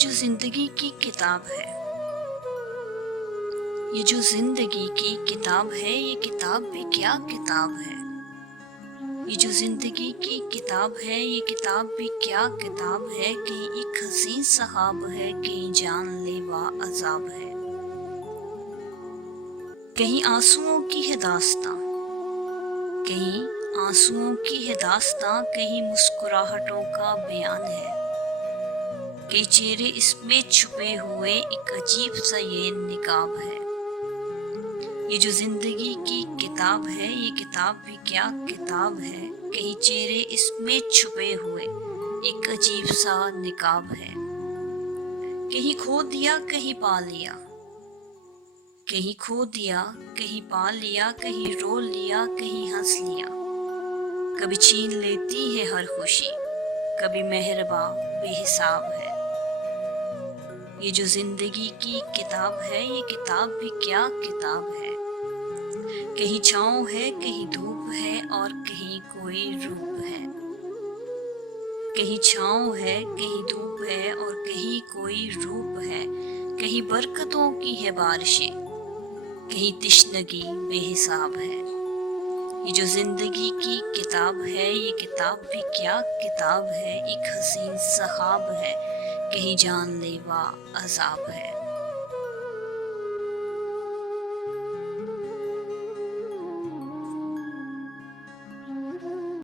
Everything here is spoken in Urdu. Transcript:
جو زندگی کی کتاب ہے، یہ جو زندگی کی کتاب ہے، یہ کتاب بھی کیا کتاب ہے۔ یہ جو زندگی کی کتاب ہے، یہ کتاب بھی کیا کتاب ہے۔ کہیں ایک حسین سحاب ہے، کہیں جان لیوا عذاب ہے۔ کہیں آنسوؤں کی ہے داستاں، کہیں آنسوؤں کی ہے داستاں، کہیں مسکراہٹوں کا بیان ہے۔ کئی چہرے اس میں چھپے ہوئے، ایک عجیب سا یہ نقاب ہے۔ یہ جو زندگی کی کتاب ہے، یہ کتاب بھی کیا کتاب ہے۔ کہیں چہرے اس میں چھپے ہوئے، ایک عجیب سا نقاب ہے۔ کہیں کھو دیا کہیں پا لیا، کہیں کھو دیا کہیں پا لیا، کہیں رو لیا کہیں ہنس لیا۔ کبھی چھین لیتی ہے ہر خوشی، کبھی مہرباں بے حساب ہے۔ یہ جو زندگی کی کتاب ہے، یہ کتاب بھی کیا کتاب ہے۔ کہیں چھاؤں ہے کہیں دھوپ ہے، اور کہیں کوئی روپ ہے۔ کہیں چھاؤں ہے کہیں دھوپ ہے، اور کہیں کوئی روپ ہے۔ کہیں برکتوں کی ہے بارشیں، کہیں تشنگی بے حساب ہے۔ یہ جو زندگی کی کتاب ہے، یہ کتاب بھی کیا کتاب ہے۔ ایک حسین سحاب ہے، کہیں جان لیوا عذاب ہے۔